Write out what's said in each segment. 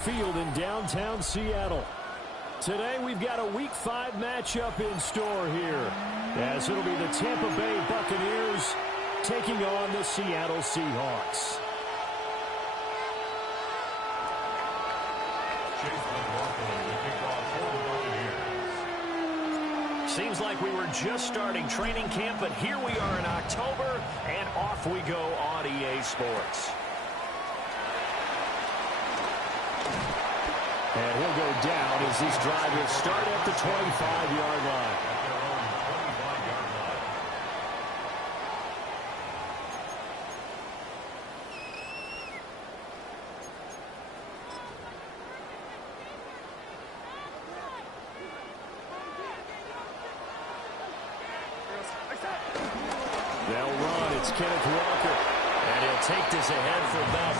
Field in downtown Seattle. Today we've got a Week 5 matchup in store here, as it'll be the Tampa Bay Buccaneers taking on the Seattle Seahawks. Seems like we were just starting training camp, but here we are in October, and off we go on EA Sports. And he'll go down as this drive will start at the 25-yard line. They'll run. It's Kenneth Walker. And he'll take this ahead for about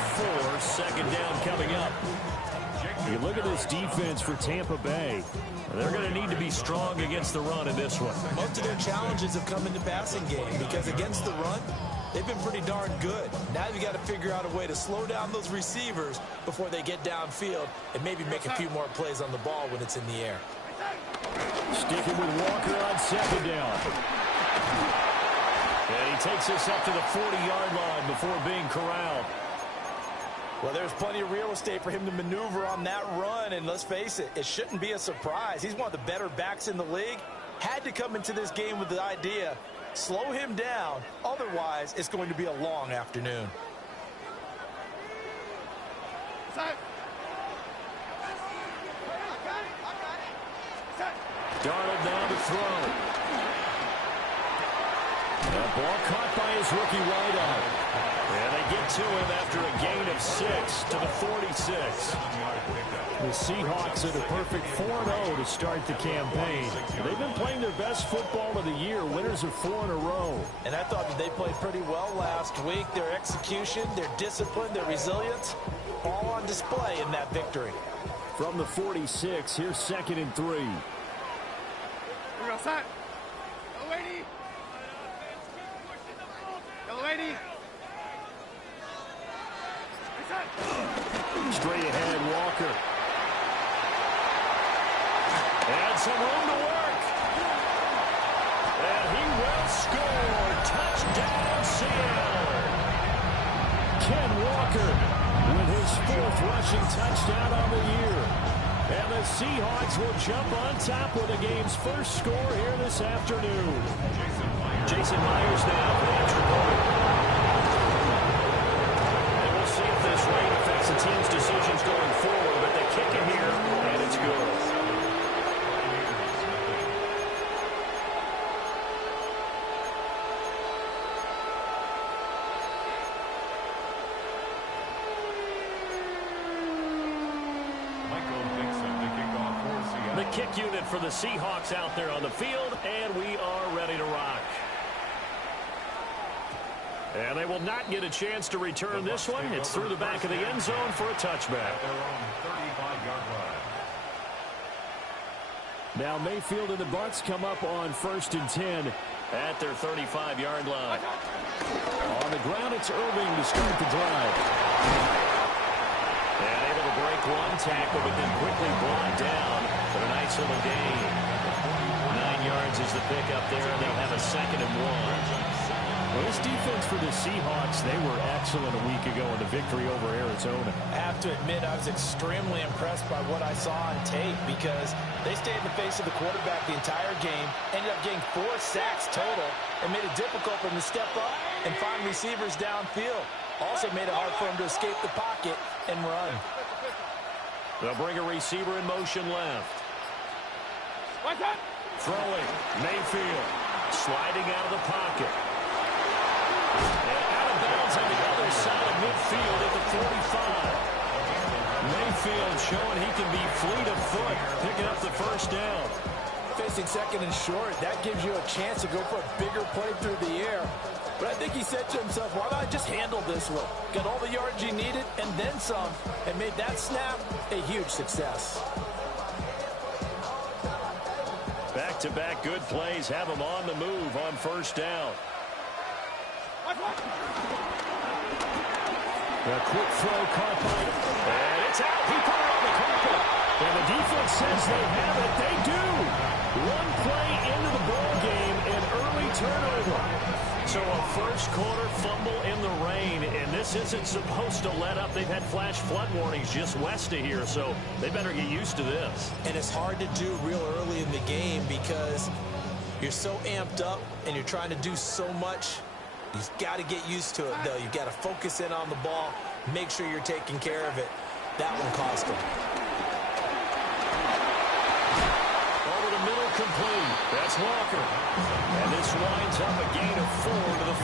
4. Second down coming up. You look at this defense for Tampa Bay. They're going to need to be strong against the run in this one. Most of their challenges have come in the passing game because against the run, they've been pretty darn good. Now you've got to figure out a way to slow down those receivers before they get downfield and maybe make a few more plays on the ball when it's in the air. Sticking with Walker on second down. And he takes this up to the 40-yard line before being corralled. Well, there's plenty of real estate for him to maneuver on that run, and let's face it, it shouldn't be a surprise. He's one of the better backs in the league. Had to come into this game with the idea, slow him down, otherwise it's going to be a long afternoon. Darnold now to throw. That ball caught by his rookie wideout. And they get to him after a gain of 6 to the 46. The Seahawks are the perfect 4-0 to start the campaign. They've been playing their best football of the year, winners of 4 in a row. And I thought that they played pretty well last week. Their execution, their discipline, their resilience, all on display in that victory. From the 46, here's 2nd and 3. Here we go, set. Go, lady. Go, lady. Straight ahead, Walker. And some room to work. And he will score. Touchdown, Seattle. Ken Walker with his 4th rushing touchdown on the year. And the Seahawks will jump on top with the game's first score here this afternoon. Jason Myers now for the extra point. See if this rain affects the team's decisions going forward, but they kick it here, and it's good. The kick unit for the Seahawks out there on the field, and we are ready to rock. And they will not get a chance to return this one. It's through the back of the end zone for a touchback. Now Mayfield and the Bucs come up on 1st and 10 at their 35-yard line. On the ground, it's Irving to start the drive. And able to break one tackle, but then quickly brought down for a nice little gain. 9 yards is the pickup there, and they'll have a 2nd and 1. Well, this defense for the Seahawks, they were excellent a week ago in the victory over Arizona. I have to admit, I was extremely impressed by what I saw on tape because they stayed in the face of the quarterback the entire game, ended up getting 4 sacks total, and made it difficult for him to step up and find receivers downfield. Also made it hard for him to escape the pocket and run. They'll bring a receiver in motion left. Throwing, Mayfield, sliding out of the pocket. And out of bounds on the other side of midfield at the 45. Mayfield showing he can be fleet of foot, picking up the 1st down. Facing 2nd and short, that gives you a chance to go for a bigger play through the air. But I think he said to himself, why not just handle this one? Got all the yards you needed and then some, and made that snap a huge success. Back-to-back good plays have him on the move on 1st down. A quick throw caught by, and it's out. He put it on the carpet. And the defense says they have it. They do. One play into the ball game, an early turnover. So a first quarter fumble in the rain, and this isn't supposed to let up. They've had flash flood warnings just west of here, so they better get used to this. And it's hard to do real early in the game because you're so amped up and you're trying to do so much. You've got to get used to it, though. You've got to focus in on the ball, make sure you're taking care of it. That one cost them. Over the middle, complete. That's Walker. And this winds up a gain of 4 to the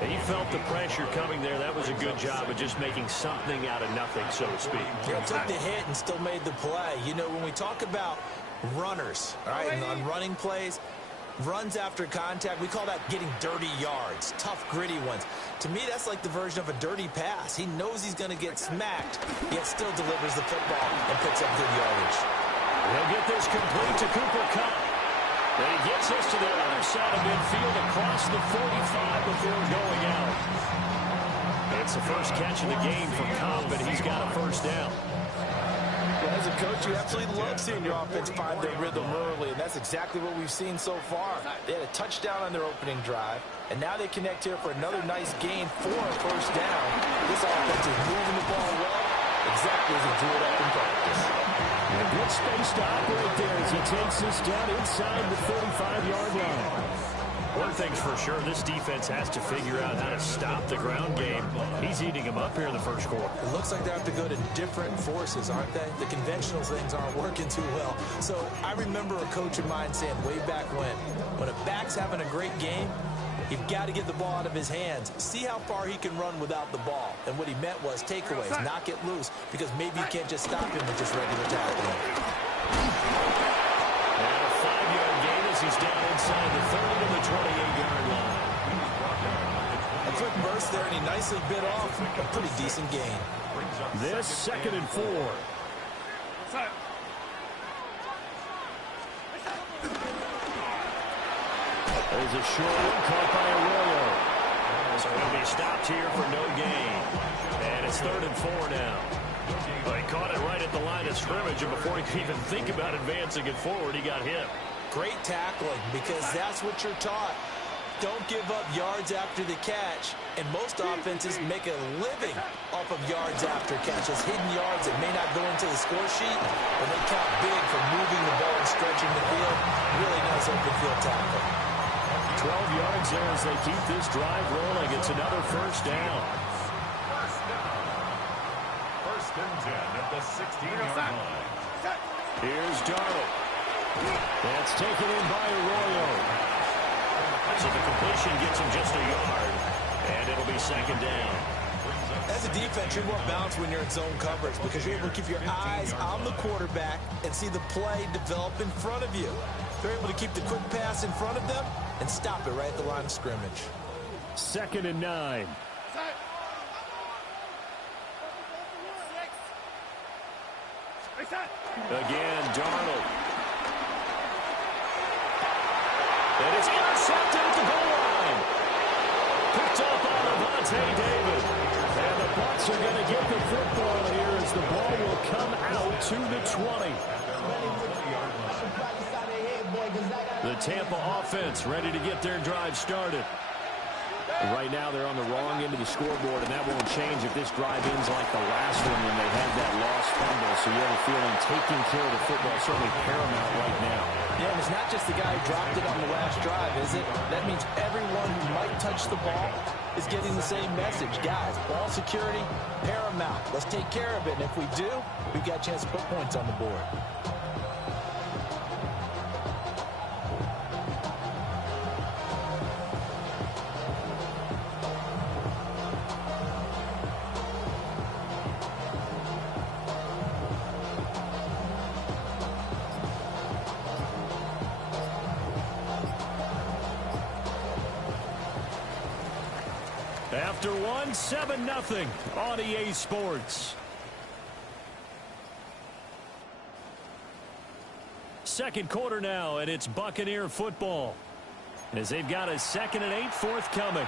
41. He felt the pressure coming there. That was a good job of just making something out of nothing, so to speak. He took the hit and still made the play. You know, when we talk about runners, all right, and on running plays, runs after contact, we call that getting dirty yards, tough, gritty ones. To me, that's like the version of a dirty pass. He knows he's going to get smacked, yet still delivers the football and picks up good yardage. He'll get this complete to Cooper Kupp. And he gets us to the other side of midfield across the 45 before going out. It's the first catch of the game for Kupp, and he's got a first down. Well, as a coach, you absolutely love seeing your offense find their rhythm early, and that's exactly what we've seen so far. They had a touchdown on their opening drive, and now they connect here for another nice gain for a first down. This offense is moving the ball well, exactly as he drew it up in practice. And good space to operate there as he takes this down inside the 35-yard line. One thing's for sure, this defense has to figure out how to stop the ground game. He's eating them up here in the first quarter. It looks like they have to go to different forces, aren't they? The conventional things aren't working too well. So I remember a coach of mine saying way back when a back's having a great game, you've got to get the ball out of his hands. See how far he can run without the ball. And what he meant was takeaways, not get loose, because maybe you can't just stop him with just regular tackling. And a 5-yard gain as he's down inside the 30 to the 28-yard line. A quick burst there, and he nicely bit off a pretty decent gain. This 2nd and 4. There's a short one caught by Arroyo. So he'll be stopped here for no gain. And it's 3rd and 4 now. Well, he caught it right at the line of scrimmage, and before he could even think about advancing it forward, he got hit. Great tackling, because that's what you're taught. Don't give up yards after the catch, and most offenses make a living off of yards after catches, hidden yards that may not go into the score sheet, but they count big for moving the ball and stretching the field. Really nice open field tackle. 12 yards there as they keep this drive rolling. It's another first down. First and 10 at the 16-yard line. Here's Darnold. That's taken in by Arroyo. So the completion gets him just a yard, and it'll be 2nd down. As a defense, you're more balanced when you're in zone coverage because you're able to keep your eyes on the quarterback and see the play develop in front of you. They're able to keep the quick pass in front of them and stop it right at the line of scrimmage. 2nd and 9. Again, Darnold. And it's intercepted at the goal line. Picked up by Levante David. And the Bucs are going to get the football here as the ball will come out to the 20. The Tampa offense ready to get their drive started. Right now they're on the wrong end of the scoreboard, and that won't change if this drive ends like the last one when they had that lost fumble. So you have a feeling taking care of the football is certainly paramount right now. Yeah, and it's not just the guy who dropped it on the last drive, is it? That means everyone who might touch the ball is getting the same message. Guys, ball security, paramount. Let's take care of it, and if we do, we've got a chance to put points on the board. After 7-0 on EA Sports. Second quarter now, and it's Buccaneer football as they've got a 2nd and 8 forthcoming.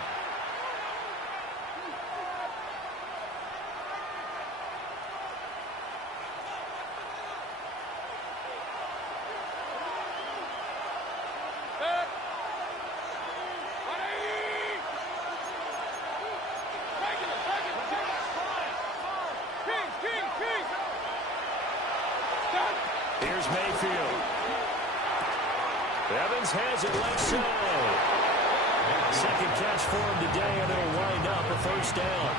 Here's Mayfield. Evans has it left side. Second catch for him today, and it'll wind up a first down.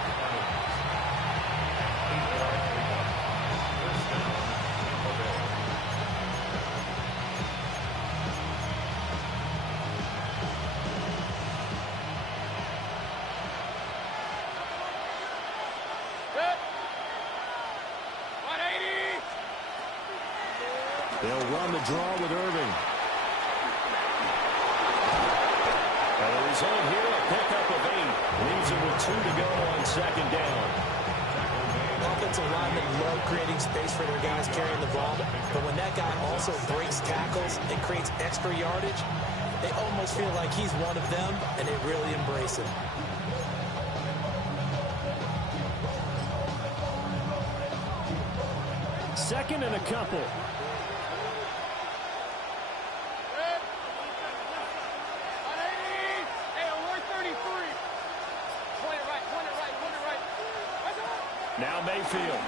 They'll run the draw with Irving. And the result here, a pickup of 8. Leaves it with 2 to go on second down. Offensive linemen love creating space for their guys carrying the ball, but when that guy also breaks tackles and creates extra yardage, they almost feel like he's one of them, and they really embrace him. Second and a couple. Now Mayfield.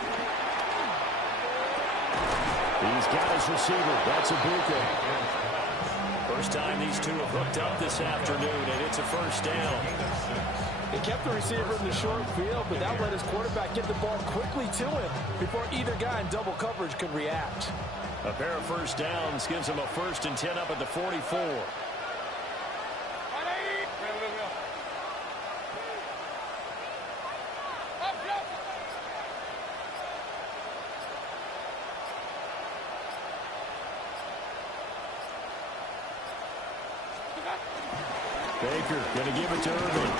He's got his receiver. That's Ibuka. First time these two have hooked up this afternoon, and it's a first down. He kept the receiver in the short field, but that let his quarterback get the ball quickly to him before either guy in double coverage could react. A pair of first downs gives him a 1st and 10 up at the 44. Baker going to give it to Irvin.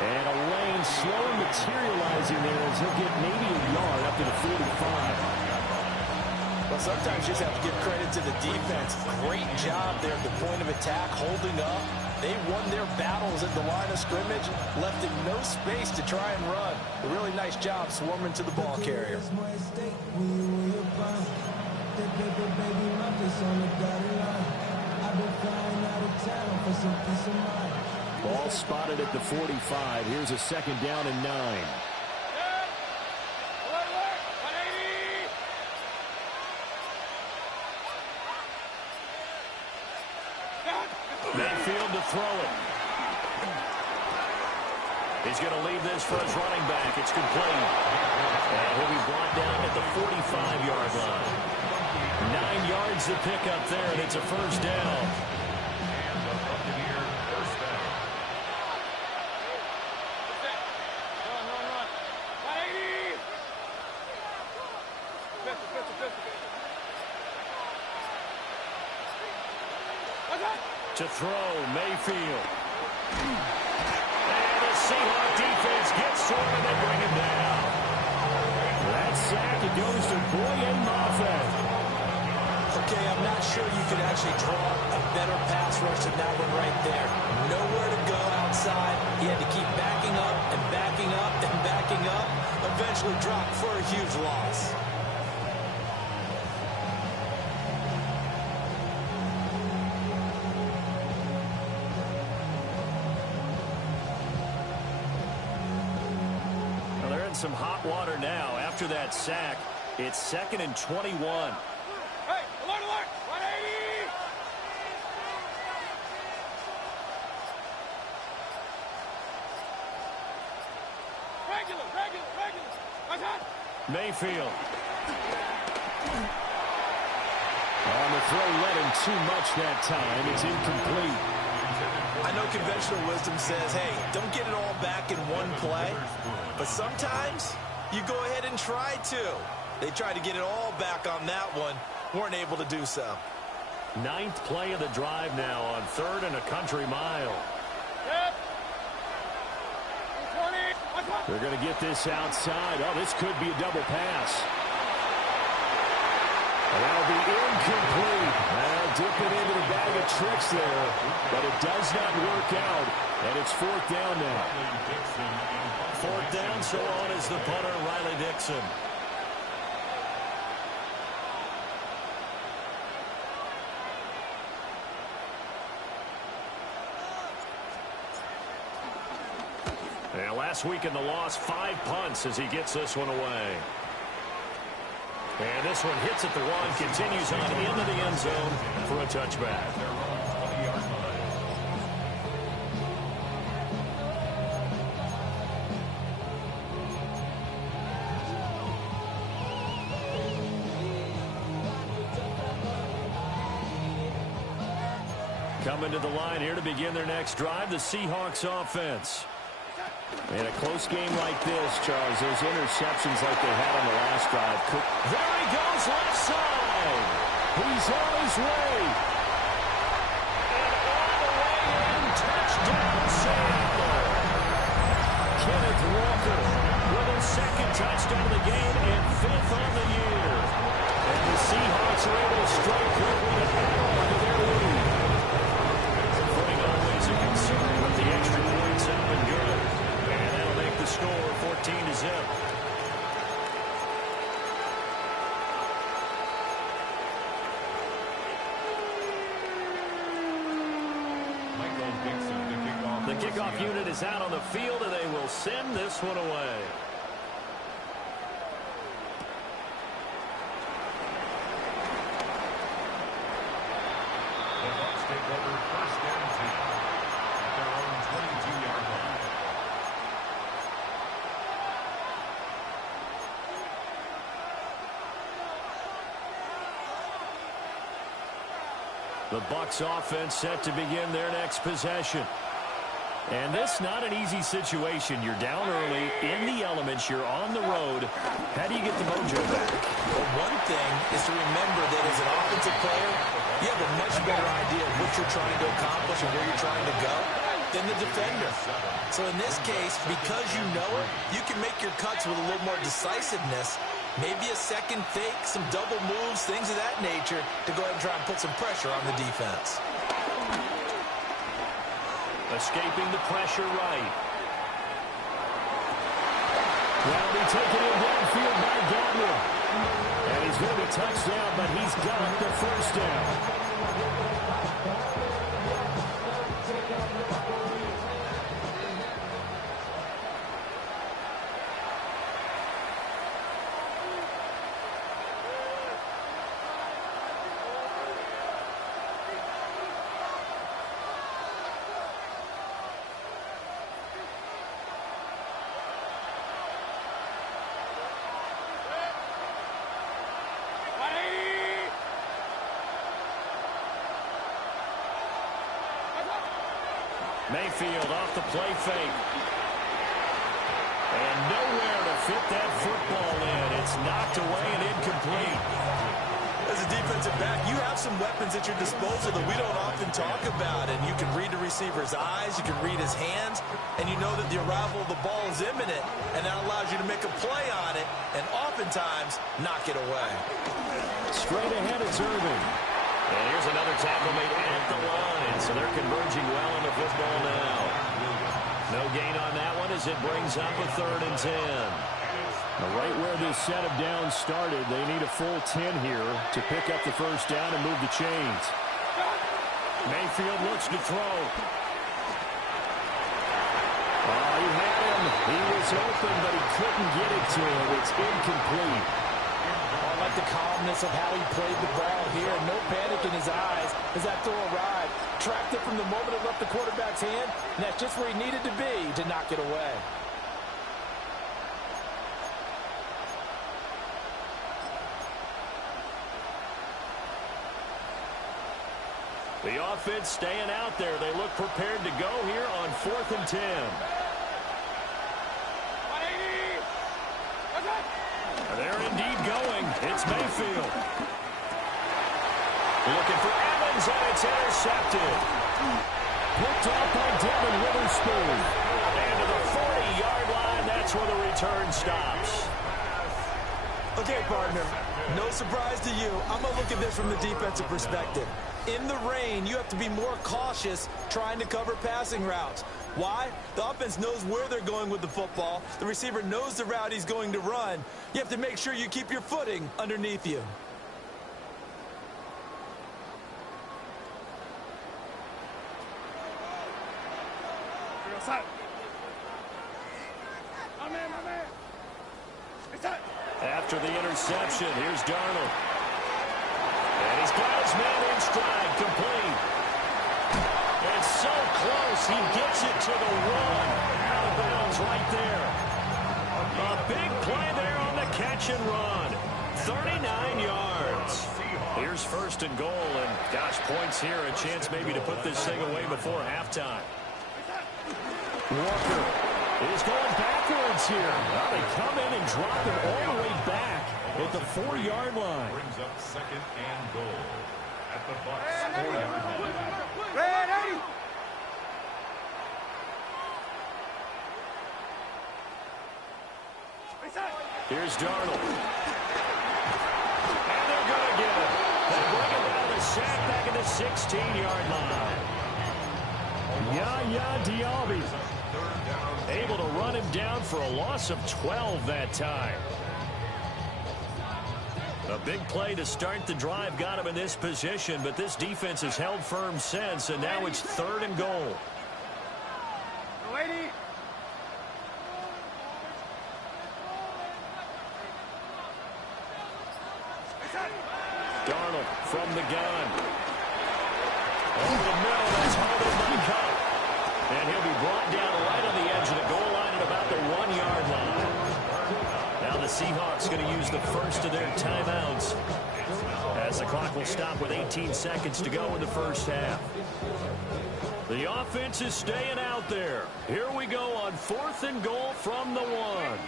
And a lane slowly materializing there as he'll get maybe a yard up to the 45. Well, sometimes you just have to give credit to the defense. Great job there at the point of attack, holding up. They won their battles at the line of scrimmage, left it no space to try and run. A really nice job swarming to the ball carrier. Ball spotted at the 45. Here's a second down and 9. Mayfield to throw it. He's going to leave this for his running back. It's complete. And he'll be brought down at the 45-yard line. 9 yards to pick up there, and it's a first down. To throw, Mayfield. And the Seahawks defense gets to him, and they bring him down. That sack, it goes to Boye Mafe. Okay, I'm not sure you could actually draw a better pass rush than that one right there. Nowhere to go outside. He had to keep backing up and backing up and backing up. Eventually dropped for a huge loss. Well, they're in some hot water now. After that sack, it's 2nd and 21. Mayfield. On the throw, led him too much that time. It's incomplete. I know conventional wisdom says, hey, don't get it all back in one play. But sometimes you go ahead and try to. They tried to get it all back on that one. Weren't able to do so. 9th play of the drive now on 3rd and a country mile. They're going to get this outside. Oh, this could be a double pass. And that'll be incomplete. Well, dipping into the bag of tricks there, but it does not work out. And it's 4th down now. 4th down, so on is the punter, Riley Dixon. And last week in the loss, 5 punts as he gets this one away. And this one hits at the one, continues on into the end zone for a touchback. Coming to the line here to begin their next drive, the Seahawks offense. In a close game like this, Charles, those interceptions like they had on the last drive. There he goes, left side. He's on his way. And all the way in, touchdown, Seattle. Kenneth Walker with his second touchdown of the game and 5th on the year. And the Seahawks are able to strike quickly to add on to their lead. Footing always a concern with the extra points up and good. The score 14-0. The kickoff unit is out on the field, and they will send this one away. The Bucs take over first and 10 at their own 22-yard line. The Bucs offense set to begin their next possession. And this not an easy situation. You're down early, in the elements, you're on the road. How do you get the mojo back? Well, one thing is to remember that as an offensive player, you have a much better idea of what you're trying to accomplish and where you're trying to go than the defender. So in this case, because you know it, you can make your cuts with a little more decisiveness. Maybe a second fake, some double moves, things of that nature to go ahead and try and put some pressure on the defense. Escaping the pressure right. Well, be taken in downfield by Gabriel. And he's going to touchdown, but he's got the first down. Mayfield off the play fake. And nowhere to fit that football in. It's knocked away and incomplete. As a defensive back, you have some weapons at your disposal that we don't often talk about. And you can read the receiver's eyes, you can read his hands, and you know that the arrival of the ball is imminent. And that allows you to make a play on it and oftentimes knock it away. Straight ahead, it's Irving. And here's another tackle made at the line. So they're converging well on the football now. No gain on that one as it brings up a 3rd and 10. Now, right where this set of downs started, they need a full 10 here to pick up the first down and move the chains. Mayfield looks to throw. Oh, he had him. He was open, but he couldn't get it to him. It's incomplete. I like the calmness of how he played the ball here. No panic in his eyes as that throw arrived. Tracked it from the moment it left the quarterback's hand, and that's just where he needed to be to knock it away. The offense staying out there. They look prepared to go here on 4th and 10. They're indeed going. It's Mayfield. Looking for Evans, and it's intercepted. Picked off by Devin Witherspoon. And to the 40-yard line, that's where the return stops. Okay, partner, no surprise to you. I'm going to look at this from the defensive perspective. In the rain, you have to be more cautious trying to cover passing routes. Why? The offense knows where they're going with the football. The receiver knows the route he's going to run. You have to make sure you keep your footing underneath you. My man. It's that. After the interception, here's Darnold. And he's got his man in stride, complete. It's so close, he gets it to the one. Out of bounds right there. A big play there on the catch and run. 39 yards. Here's first and goal, and gosh, points here, a chance maybe to put this thing away before halftime. Walker is going backwards here. Well, they come in and drop it all the way back at the 4-yard line. Brings up second and goal at the Bucs 4-yard line. Ready! Here's Darnold. And they're going to get him. They bring him down the sack back at the 16-yard line. Yaya Diaby able to run him down for a loss of 12 that time. A big play to start the drive got him in this position, but this defense has held firm since, and now it's 3rd and goal. Darnold from the gun. Over the middle, that's Harden by Cup. And he'll be brought down right on the edge of the goal line at about the 1-yard line. Now the Seahawks going to use the first of their timeouts, as the clock will stop with 18 seconds to go in the first half. The offense is staying out there. Here we go on 4th and goal from the 1.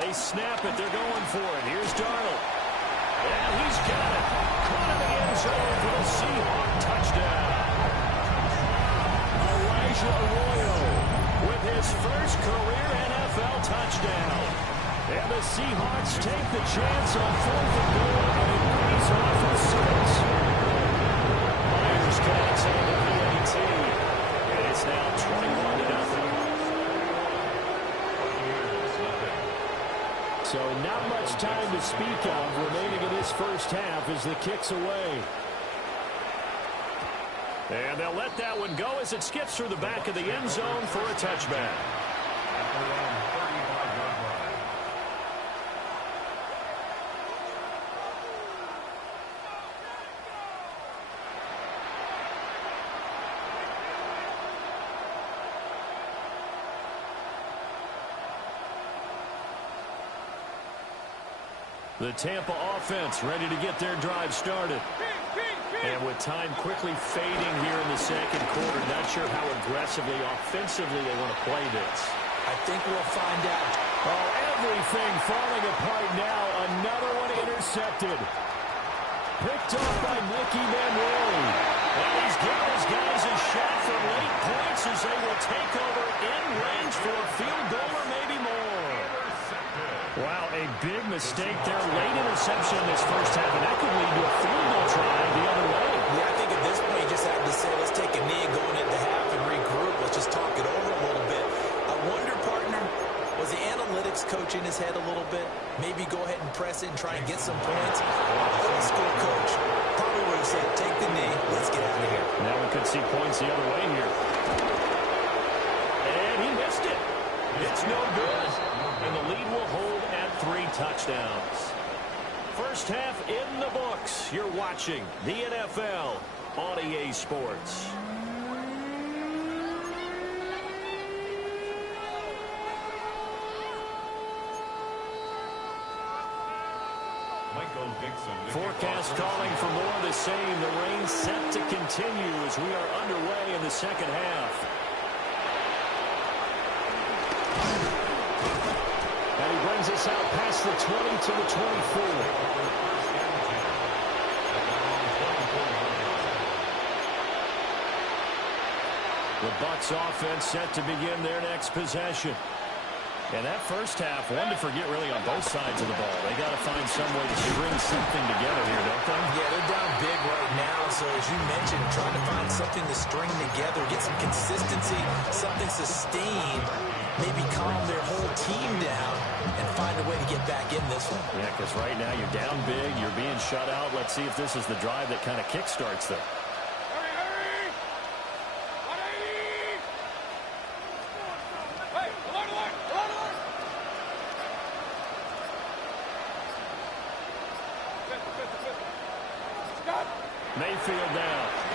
They snap it. They're going for it. Here's Darnold. And he's got it. Caught in the end zone for the Seahawk touchdown. Elijah Arroyo with his first career NFL touchdown. And the Seahawks take the chance on 4th and goal, and it pays off for 6. Myers connects on the PAT. And it's now 21-0. So not much time to speak of remaining in this first half as the kick's away. And they'll let that one go as it skips through the back of the end zone for a touchback. The Tampa offense ready to get their drive started. And with time quickly fading here in the second quarter, not sure how aggressively, offensively they want to play this. I think we'll find out. Oh, everything falling apart now. Another one intercepted. Picked off by Nicky Manwari. And he's giving his guys a shot for late points as they will take over in range for a field goal or maybe more. Wow, a big mistake there. Late interception in this first half, and that could lead to a field goal try the other way. Yeah, I think at this point you just have to say, let's take a knee going into half and regroup. Let's just talk it over a little bit. I wonder, partner, was the analytics coach in his head a little bit? Maybe go ahead and press it and try and get some points. Old school coach probably would have said, take the knee, let's get out of here. Now we could see points the other way here. And he missed it. It's no good. And the lead will hold at 3 touchdowns. First half in the books. You're watching the NFL on EA Sports. Forecast calling for more of the same. The rain set to continue as we are underway in the second half. And he brings us out past the 20 to the 24. The Bucs offense set to begin their next possession. And that first half, one to forget really on both sides of the ball. They got to find some way to string something together here, don't they? Yeah, they're down big right now. So as you mentioned, trying to find something to string together, get some consistency, something sustained. maybe calm their whole team down and find a way to get back in this one. Yeah, because right now you're down big, you're being shut out. Let's see if this is the drive that kind of kickstarts them. Mayfield now.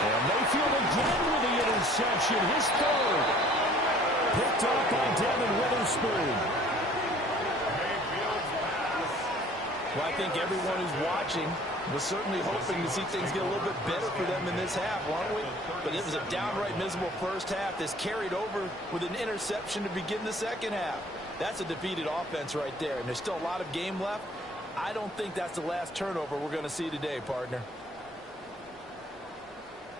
And Mayfield again with the interception. His third. Picked off by Devin Witherspoon. Well, I think everyone who's watching was certainly hoping to see things get a little bit better for them in this half, weren't we? But it was a downright miserable first half that's carried over with an interception to begin the second half. That's a defeated offense right there, and there's still a lot of game left. I don't think that's the last turnover we're going to see today, partner.